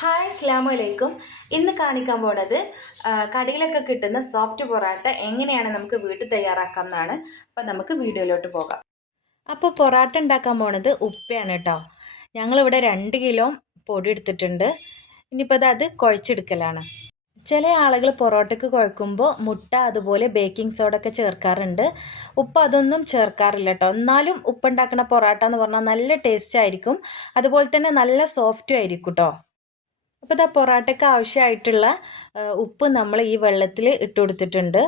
Hi അസ്സലാമു അലൈക്കും. ഇന്ന് കാണിക്കാൻ പോണത് കടയിലൊക്കെ കിട്ടുന്ന സോഫ്റ്റ് പൊറാട്ട എങ്ങനെയാണ് നമുക്ക് വീട്ടിൽ തയ്യാറാക്കാം എന്നാണ്. അപ്പം നമുക്ക് വീഡിയോയിലോട്ട് പോകാം. അപ്പോൾ പൊറാട്ട ഉണ്ടാക്കാൻ പോണത് ഉപ്പയാണ് കേട്ടോ. ഞങ്ങളിവിടെ 2 കിലോ പൊടി എടുത്തിട്ടുണ്ട്. ഇനിയിപ്പോൾ അത് കുഴച്ചെടുക്കലാണ്. ചില ആളുകൾ പൊറോട്ടയ്ക്ക് കുഴക്കുമ്പോൾ മുട്ട അതുപോലെ ബേക്കിംഗ് സോഡ ഒക്കെ ചേർക്കാറുണ്ട്. ഉപ്പ് അതൊന്നും ചേർക്കാറില്ല കേട്ടോ. എന്നാലും ഉപ്പുണ്ടാക്കുന്ന പൊറാട്ട എന്ന് പറഞ്ഞാൽ നല്ല ടേസ്റ്റ് ആയിരിക്കും. അതുപോലെ തന്നെ നല്ല സോഫ്റ്റും ആയിരിക്കും കേട്ടോ. അപ്പോൾ ഇതാ പൊറാട്ടയ്ക്ക് ആവശ്യമായിട്ടുള്ള ഉപ്പ് നമ്മൾ ഈ വെള്ളത്തിൽ ഇട്ട് കൊടുത്തിട്ടുണ്ട്.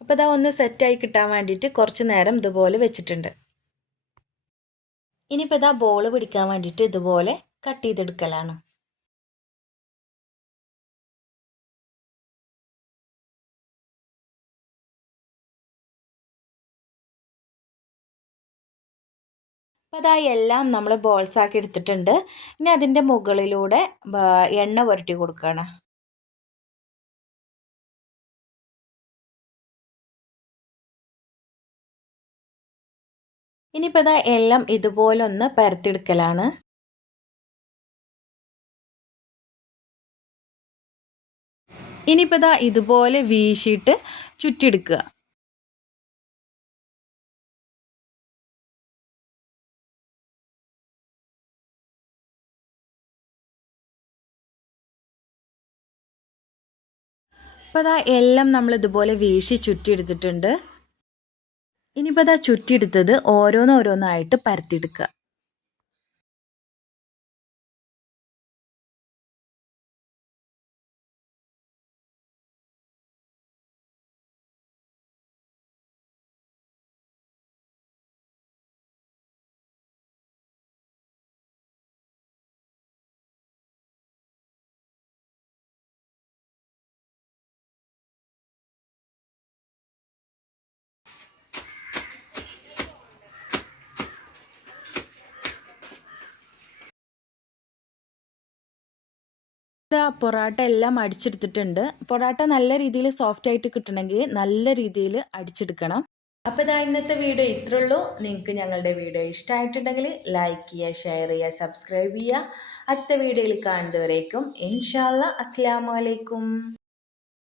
അപ്പോൾ ഇതാ ഒന്ന് സെറ്റായി കിട്ടാൻ വേണ്ടിയിട്ട് കുറച്ച് നേരം ഇതുപോലെ വെച്ചിട്ടുണ്ട്. ഇനിയിപ്പോൾ ഇതാ ബോൾ പിടിക്കാൻ വേണ്ടിയിട്ട് ഇതുപോലെ കട്ട് ചെയ്തെടുക്കലാണ്. അപ്പോൾ അതാ എല്ലാം നമ്മൾ ബോൾസാക്കി എടുത്തിട്ടുണ്ട്. ഇനി അതിൻ്റെ മുകളിലൂടെ എണ്ണ പുരട്ടി കൊടുക്കുകയാണ്. ഇനിയിപ്പോൾ ഇതാ എല്ലാം ഇതുപോലെ ഒന്ന് പരത്തിയെടുക്കലാണ്. ഇനിയിപ്പോൾ ഇതാ ഇതുപോലെ വീശിയിട്ട് ചുറ്റിയെടുക്കുക. അപ്പോൾ അതാ എല്ലാം നമ്മൾ ഇതുപോലെ വീശി ചുറ്റിയെടുത്തിട്ടുണ്ട്. ഇനിയിപ്പോൾ അതാ ചുറ്റിയെടുത്തത് ഓരോന്നോരോന്നായിട്ട് പരത്തിയെടുക്കുക. പൊറാട്ട എല്ലാം അടിച്ചെടുത്തിട്ടുണ്ട്. പൊറാട്ട നല്ല രീതിയിൽ സോഫ്റ്റ് ആയിട്ട് കിട്ടണമെങ്കിൽ നല്ല രീതിയിൽ അടിച്ചെടുക്കണം. അപ്പോൾ ഇതാ ഇന്നത്തെ വീഡിയോ ഇത്രേ ഉള്ളൂ. നിങ്ങൾക്ക് ഞങ്ങളുടെ വീഡിയോ ഇഷ്ടമായിട്ടുണ്ടെങ്കിൽ ലൈക്ക് ചെയ്യുക, ഷെയർ ചെയ്യുക, സബ്സ്ക്രൈബ് ചെയ്യുക. അടുത്ത വീഡിയോയിൽ കാണുന്നവരേക്കും ഇൻഷാ അല്ലാഹ് അസ്സലാമു അലൈക്കും.